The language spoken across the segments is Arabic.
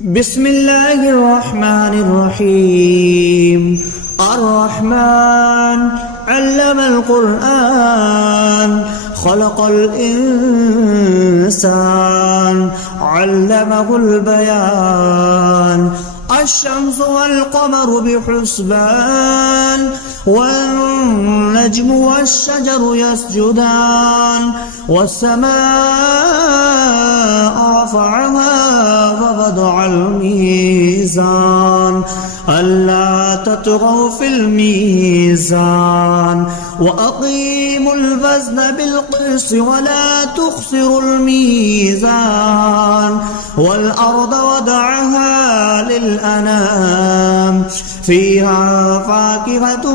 بسم الله الرحمن الرحيم. الرحمن علم القرآن خلق الإنسان علمه البيان. الشمس والقمر بحسبان والنجم والشجر يسجدان والسماء رفعها ووضع الميزان ألا تطغوا في الميزان وأقيموا الوزن بالقسط ولا تخسروا الميزان والأرض وضعها للأنام فيها فاكهة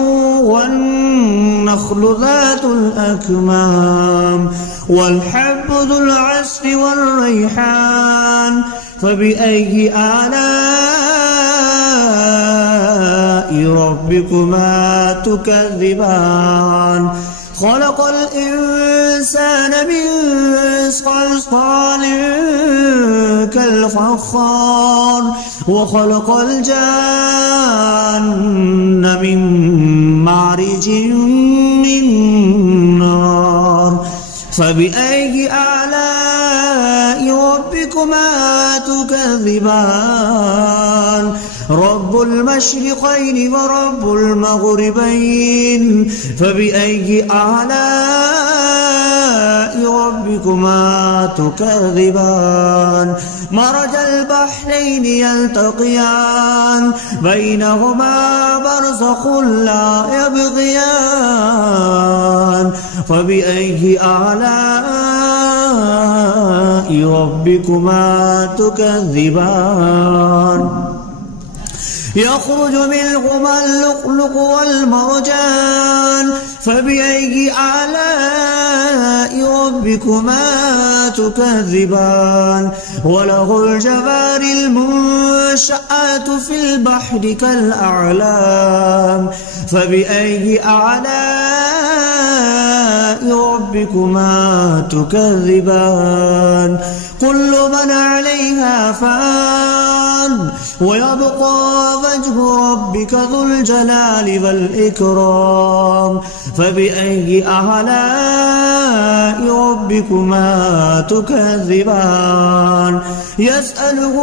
والنخل ذات الأكمام والحب ذو العصف والريحان. فبأي آلاء ربكما تكذبان؟ خلق الإنسان من صلصال كالفخار وخلق الجان من مارج من نار. فبأي آلاء ربكما تكذبان؟ رب المشرقين ورب المغربين. فبأي آلاء ربكما تكذبان؟ مرج البحرين يلتقيان بينهما برزخ لا يبغيان. فبأي آلاء ربكما تكذبان؟ يخرج منهما اللؤلؤ والمرجان. فبأي آلاء ربكما تكذبان؟ وله الجوار المنشآت في البحر كالأعلام. فبأي آلاء ربكما تكذبان؟ كل من عليها فان ويبقى وجه ربك ذو الجلال والإكرام. فبأي آلاء ربكما تكذبان؟ يسأله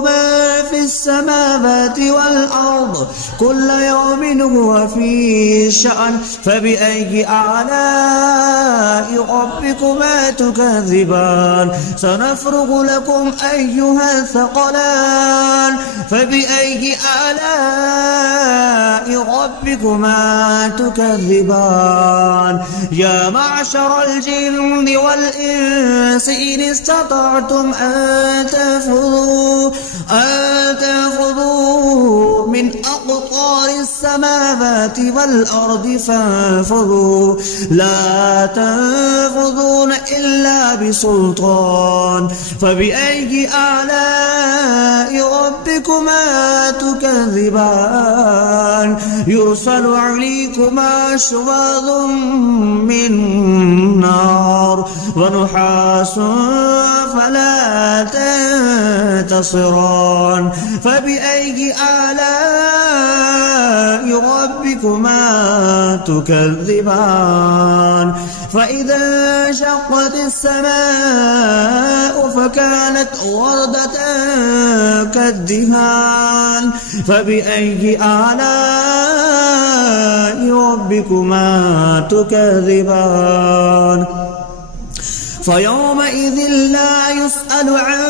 من في السماوات والأرض كل يوم هو في شأن. فبأي آلاء ربكما تكذبان؟ سنفرغ لكم أيها الثقلان. فبأي آلاء ربكما تكذبان؟ يا معشر الجن والإنس إن استطعتم أن تنفذوا من أقطار السماوات والأرض فانفذوا لا تنفذون إلا بسلطان. فبأي آلاء ربكما تكذبان؟ يرسل عليكما شواظ من نار ونحاس فلا تنتصران. فبأي آلاء ربكما تكذبان؟ فإذا انشقت السماء فكانت وردة كالدهان. فبأي آلاء ربكما تكذبان؟ فيومئذ لا يسأل عن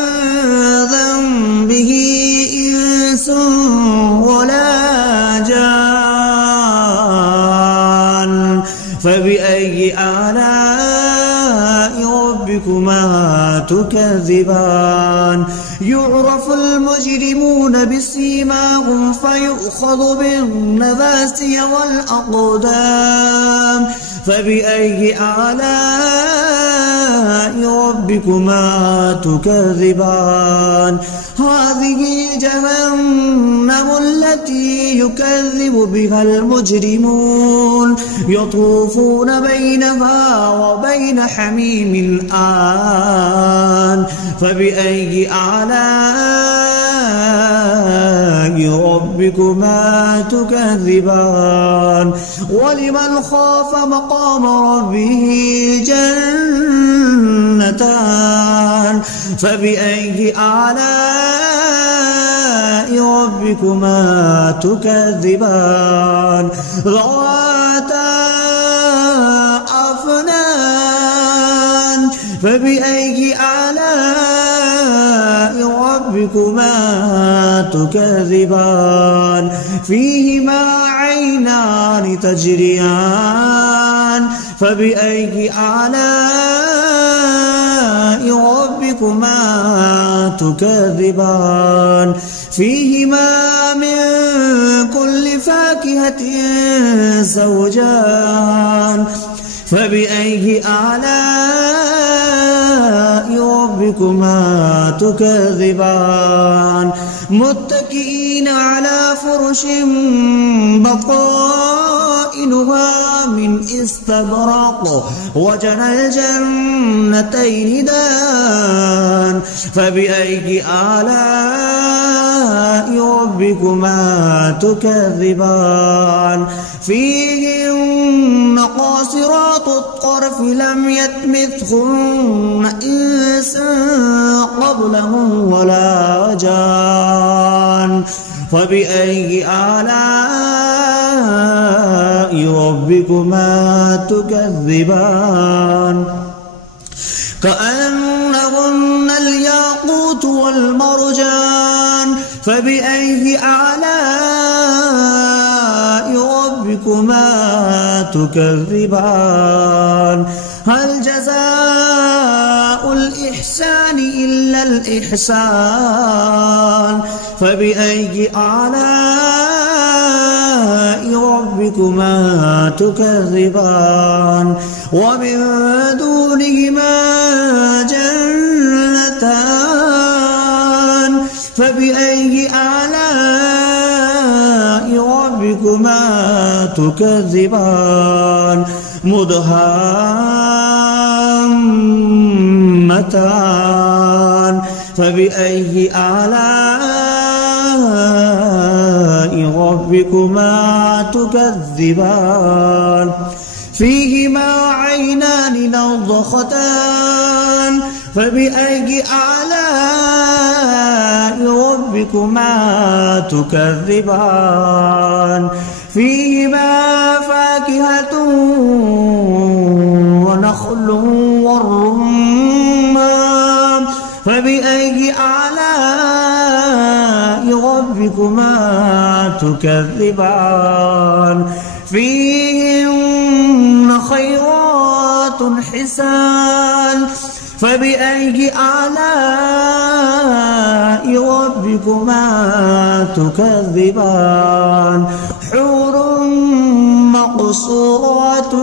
ذنبه إنس ولا جان. فبأي آلاء ربكما تكذبان؟ يعرف المجرمون بسيماهم فيؤخذ بالنواسي والأقدام. فبأي آلاء ربكما تكذبان؟ هذه جهنم التي يكذب بها المجرمون يطوفون بينها وبين حميم آن. فبأي آلاء ربكما تكذبان ولمن خاف مقام ربه جنتان فبأي آلاء ربكما تكذبان ذواتا أفنان فبأي آلاء ربكما تكذبان فيهما عينان تجريان فبأي آلاء ربكما تكذبان فيهما من كل فاكهة زوجان فبأي آلاء ربكما تكذبان متكئين على فرش بطائنها من استبرق وجنى الجنتين دان فبأي آلاء ربكما تكذبان فيهن قاصرات الطرف لم يطمثهن إنس قبلهم ولا جان فبأي آلاء ربكما تكذبان كأنهن الياقوت والمرجان فبأي آلاء ربكما تكذبان هل جزاء الإحسان إلا الإحسان فبأي آلاء ربكما تكذبان ومن دونهما جنتان فبأي آلاء ربكما تكذبان مدهامتان فبأي آلاء ربكما تكذبان فيهما عينان نضختان فبأي آلاء ربكما تكذبان فيهما فاكهة ونخل والرمان فبأي آلاء ربكما تكذبان فيهن خيرات حسان فبأي آلاء ربكما تكذبان حور مقصورات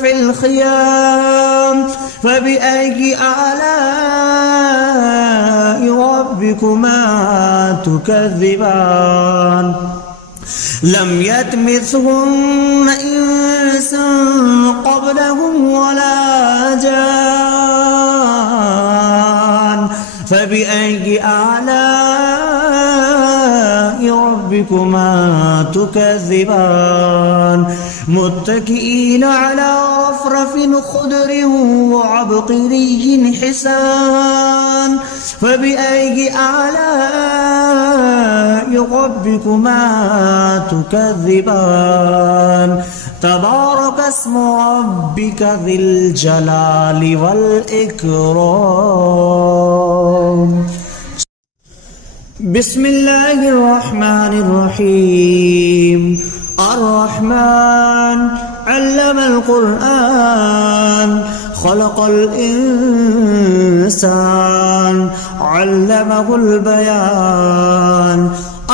في الخيام فبأي آلاء ربكما تكذبان لم يطمثهن إنس قبلهم ولا جان فبأي آلاء ربكما تكذبان متكئين على رفرف خضر وعبقري حسان فبأي آلاء ربكما تكذبان تبارك اسم ربك ذي الجلال والإكرام بسم الله الرحمن الرحيم الرحمن علم القرآن خلق الإنسان علمه البيان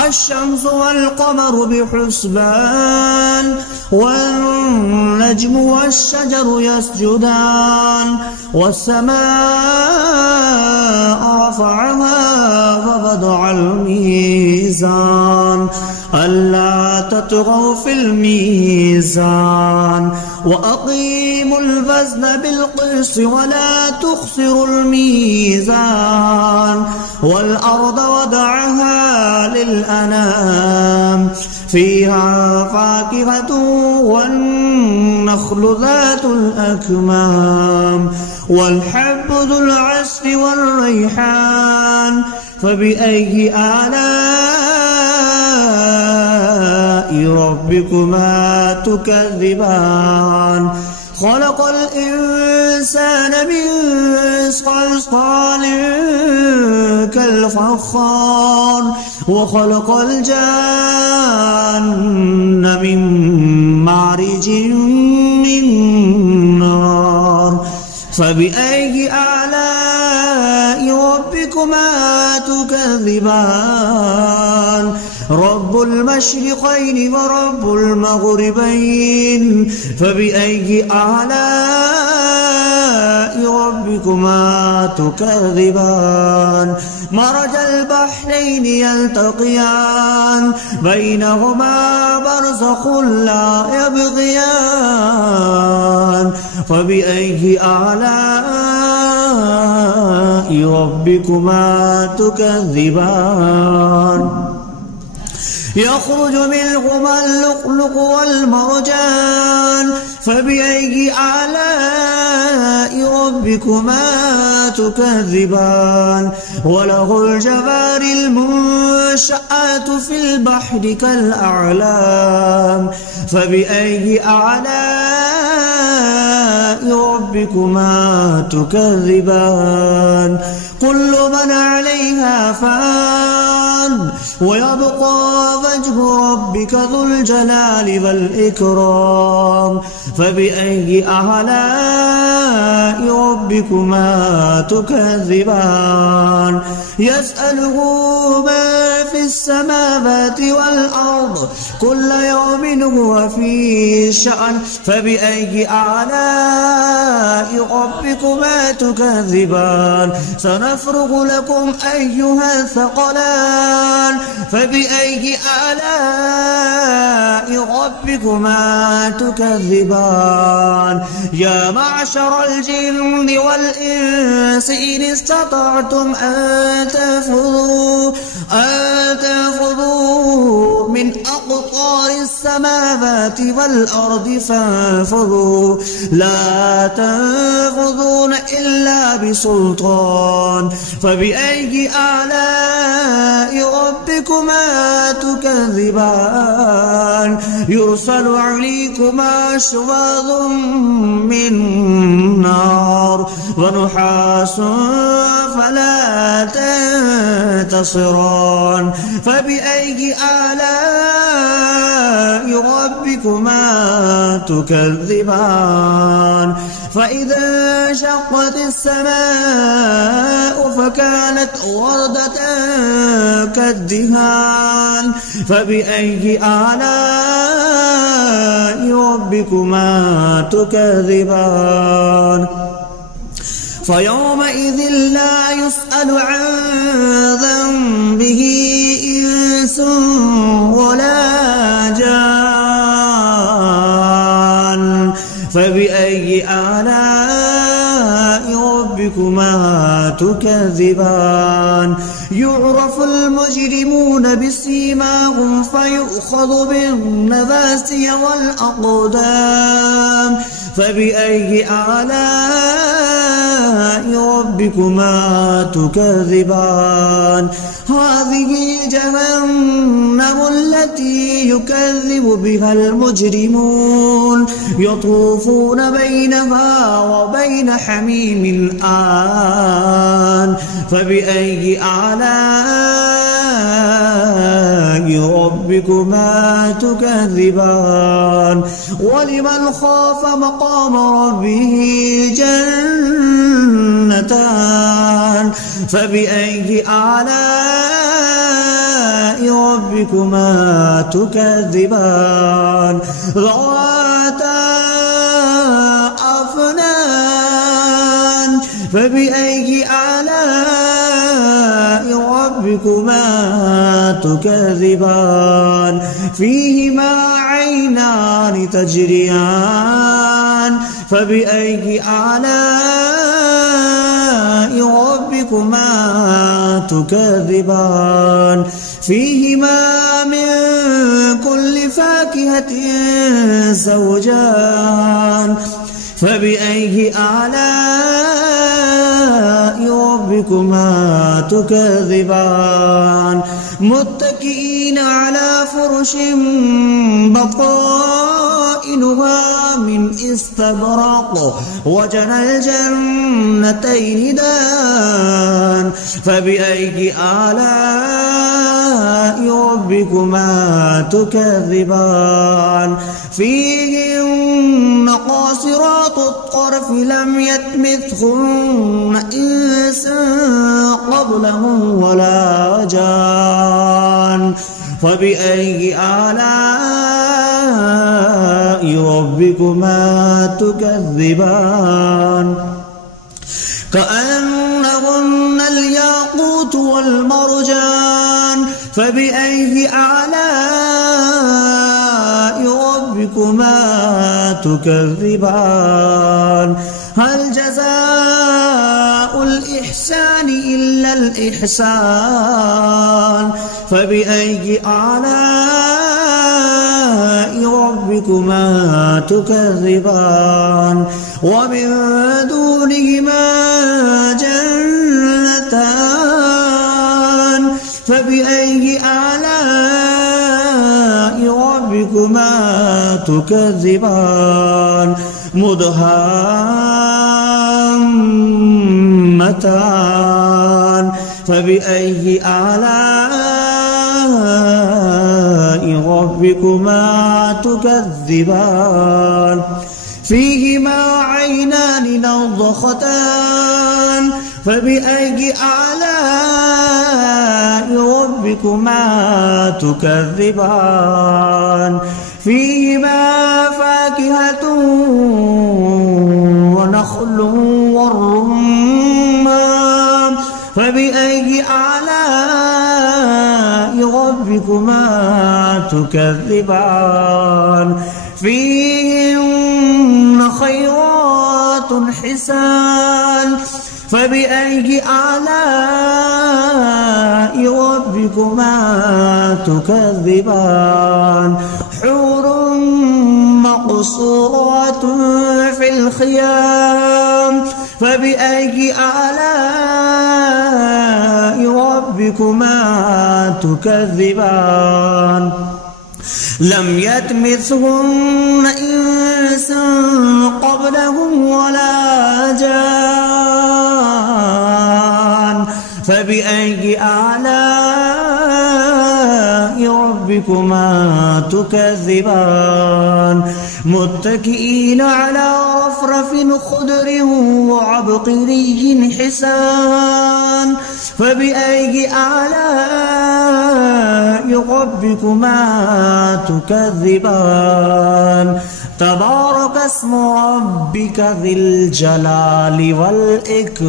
الشمس والقمر بحسبان والنجم والشجر يسجدان والسماء رفعها فوضع الميزان ألا تطغوا في الميزان وأقيموا الوزن بالقسط ولا تخسروا الميزان والأرض وضعها للأنام فيها فاكهة والنخل ذات الأكمام والحب ذو العصف والريحان فبأي آلاء ربكما تكذبان خلق الإنسان من صلصال كالفخار وخلق الجان من مارج من نار فبأي آلاء ربكما تكذبان رب المشرقين ورب المغربين فبأي آلاء ربكما تكذبان مرج البحرين يلتقيان بينهما برزخ لا يبغيان فبأي آلاء ربكما تكذبان يخرج منهما اللؤلؤ والمرجان فبأي آلاء ربكما تكذبان وله الجوار المنشآت في البحر كالأعلام فبأي آلاء ربكما تكذبان كل من عليها فان ويبقى وجه ربك ذو الجلال والإكرام فبأي آلاء ربكما تكذبان يسأله ما في السماوات والأرض كل يوم هو في شأن فبأي آلاء ربكما تكذبان سنفرغ لكم أيها الثقلان فبأي آلاء ربكما تكذبان يا معشر الجن والإنس إن استطعتم أن تنفذوا من أقطار السماوات والأرض فانفذوا لا تنفذون إلا بسلطان فبأي آلاء ربكما تكذبان يرسل عليكما شواظ من نار ونحاس فلا تنتصران فبأي آلاء ربكما تكذبان فإذا انشقت السماء فكانت وردة كالدهان فبأي آلاء ربكما تكذبان فيومئذ لا يسأل عن ذنبه إنس ولا جان فبأي آلاء ربكما تكذبان يعرف المجرمون بسيماهم فيؤخذ بالنواسي والأقدام فبأي آلاء ربكما تكذبان هذه جهنم التي يكذب بها المجرمون يطوفون بينها وبين حميم آن فبأي آلاء ربكما تكذبان ولمن خاف مقام ربه جنتان فبأي آلاء ربكما تكذبان ذواتا أفنان فبأي آلاء ربكما ربكما تكذبان فيهما عينان تجريان فبأي آلاء ربكما تكذبان فيهما من كل فاكهة زوجان فبأي آلاء ربكما تكذبان متكئين على فرش بطائنها من استبرق وجنى الجنتين دان فبأي آلاء ربكما تكذبان فيهن قاصرات الطرف لم يطمثهن إنس قبلهم ولا جان فبأي آلاء ربكما تكذبان كأنهن الياقوت والمرجان فبأي آلاء ربكما تكذبان هل جزاء الإحسان إلا الإحسان فبأي آلاء ربكما تكذبان ومن دونهما جنتان فبأي آلاء ربكما تكذبان مدهامتان فبأي آلاء ربكما تكذبان فيهما عينان نضختان فبأي آلاء ربكما تكذبان فيهما فاكهة ونخل والرمان فبأي آلاء ربكما تكذبان فيهن خيرات حسان فبأي آلاء ربكما تكذبان حور مقصورات في الخيام فبأي آلاء ربكما تكذبان لم يطمثهن إنس قبلهم ولا جان فبأي آلاء ربكما تكذبان متكئين على رفرف خضر وعبقري حسان فبأي آلاء ربكما تكذبان تبارك اسم ربك ذي الجلال والإكرام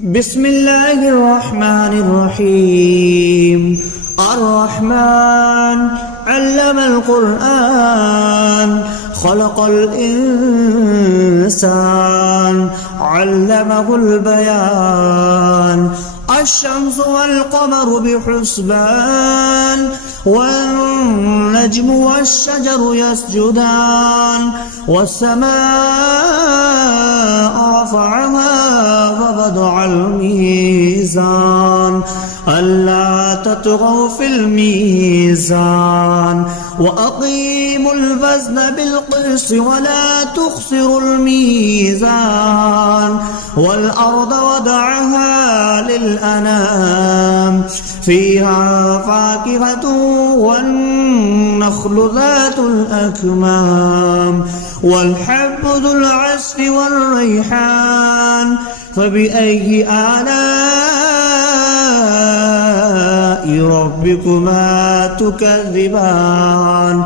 بسم الله الرحمن الرحيم الرحمن علم القرآن خلق الإنسان علمه البيان الشمس والقمر بحسبان والنجم والشجر يسجدان والسماء رفعها ووضع الميزان ألا تطغوا في الميزان وأقيموا الوزن بالقسط ولا تخسروا الميزان والأرض وضعها للأنام فيها فاكهة والنخل ذات الأكمام والحب ذو العصف والريحان فبأي آلاء ربكما تكذبان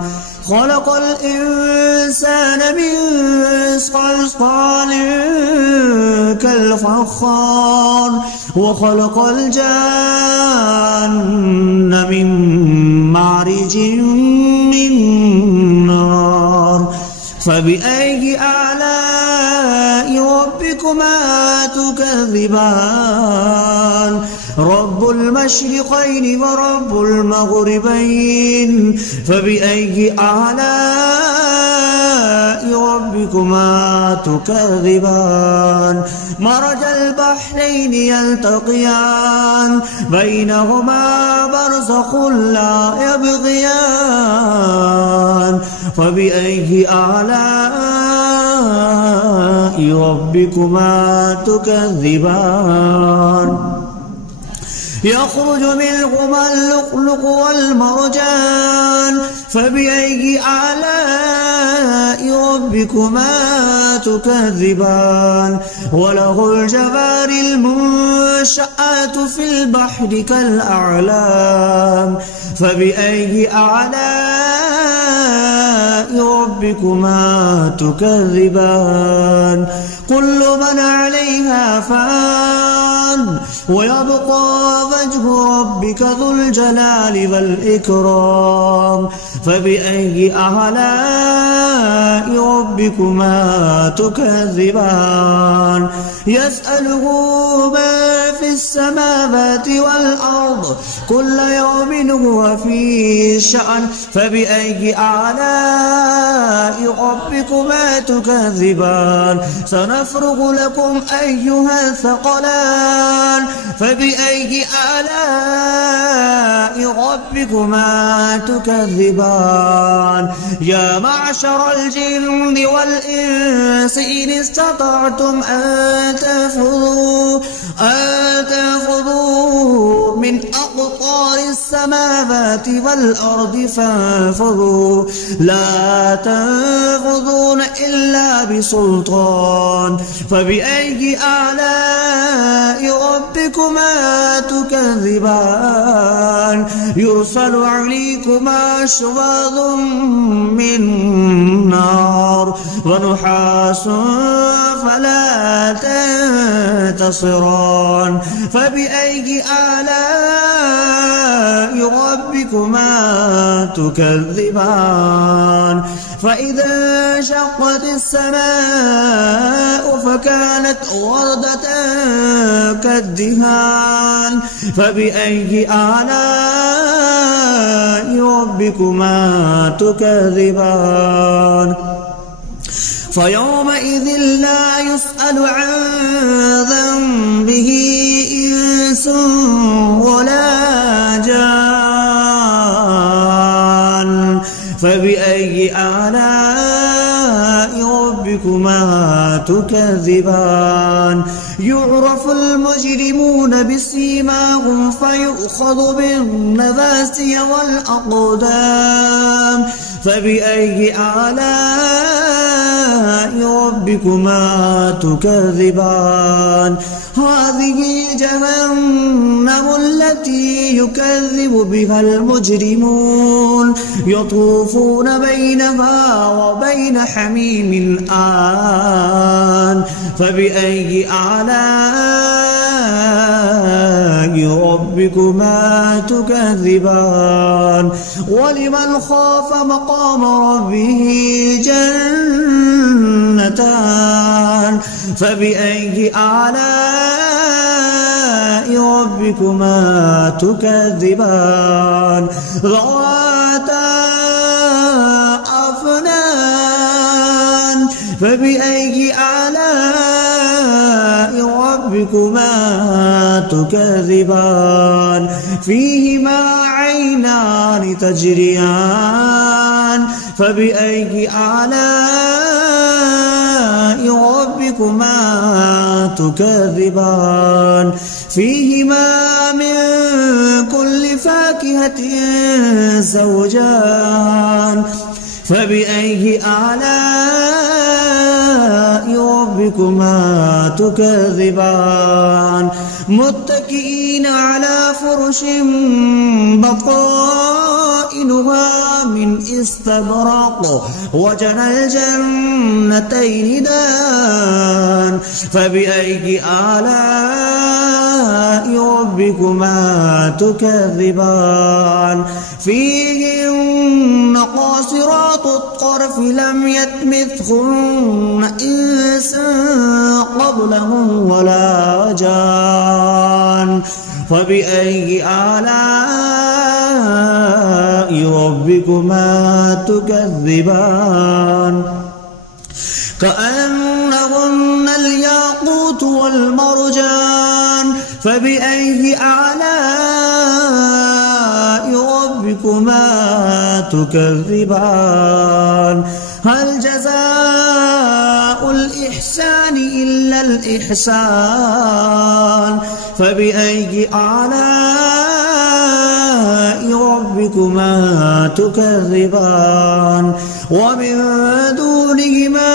خلق الإنسان من صلصال كالفخار وخلق الجان من مارج من نار فبأي آلاء ربكما تكذبان رب المشرقين ورب المغربين فبأي آلاء ربكما تكذبان مرج البحرين يلتقيان بينهما برزخ لا يبغيان فبأي آلاء ربكما تكذبان يخرج منهما اللؤلؤ والمرجان فبأي آلاء ربكما تكذبان وله الجوار المنشآت في البحر كالأعلام فبأي آلاء ربكما تكذبان كل من عليها فان ويبقى وجه ربك ذو الجلال والإكرام فبأي آلاء ربكما تكذبان يسأله ما في السماوات والأرض كل يوم هو في شأن فبأي آلاء ربكما تكذبان سنفرغ لكم أيها الثقلان فبأي آلاء ربكما تكذبان يا معشر الجن والإنس إن استطعتم أن تنفذوا من أقطار السماوات والأرض فانفذوا لا تنفذون إلا بسلطان فبأي آلاء ربكما تكذبان يرسل عليكما شواظ من نار ونحاس فلا تنتصران فبأي آلاء ربكما تكذبان فإذا انشقت السماء فكانت وردة كالدهان فبأي آلاء ربكما تكذبان فيومئذ لا يسأل عن ذنبه إنس ولا جان فبأي آلاء ربكما تكذبان يعرف المجرمون بسيماهم فيؤخذ بالنواسي والأقدام فبأي آلاء ربكما تكذبان هذه جهنم التي يكذب بها المجرمون يطوفون بينها وبين حميم آن فبأي آلاء ربكما تكذبان ولمن خاف مقام ربه جنتان فبأي آلاء ربكما تكذبان ذواتا أفنان فبأي آلاء ربكما تكذبان فيهما عينان تجريان فبأي آلاء ربكما تكذبان فيهما من كل فاكهة زوجان فبأي آلاء ربكما ربكما تكذبان متكئين على فرش بطائنها من استبرق وجنى الجنتين دان فبأي آلاء ربكما تكذبان فيهن قاصرات الطرف لم يطمثهن إنس قبلهم ولا جان فبأي آلاء ربكما تكذبان كأنهن الياقوت والمرجان فبأي آلاء ربكما تكذبان هل جزاء الإحسان إلا الإحسان فبأي آلاء ربكما تكذبان ومن دونهما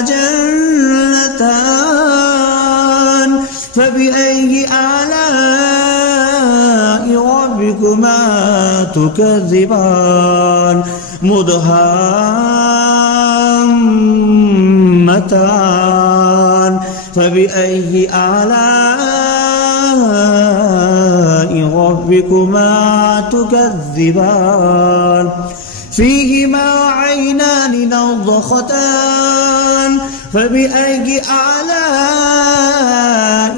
جنتان فبأي آلاء ربكما تكذبان مدهامتان فبأي آلاء ربكما تكذبان فيهما عينان نضختان فبأي آلاء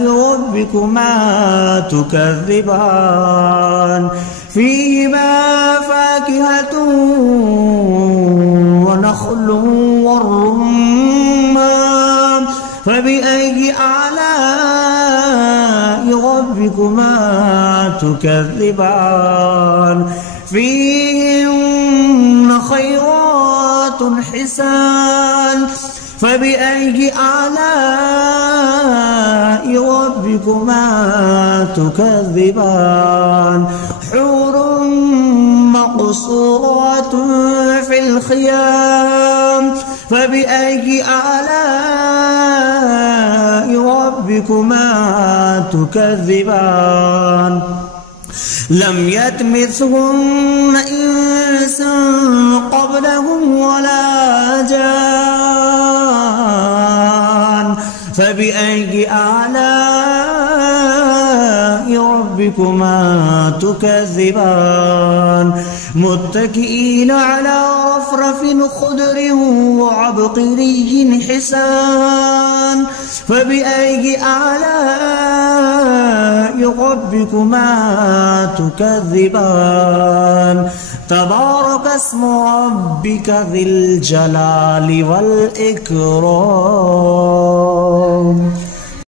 ربكما تكذبان فيهما فاكهة ونخل والرمان فبأي آلاء ربكما تكذبان فيهن خيرات حسان فبأي آلاء ربكما تكذبان حور مقصورات في الخيام فبأي آلاء ربكما تكذبان لم يطمثهن إنس قبلهم ولا جان فبأي آلاء ربكما تكذبان متكئين على رفرف خضر وعبقري حسان فبأي آلاء ربكما تكذبان تبارك اسم ربك ذي الجلال والإكرام.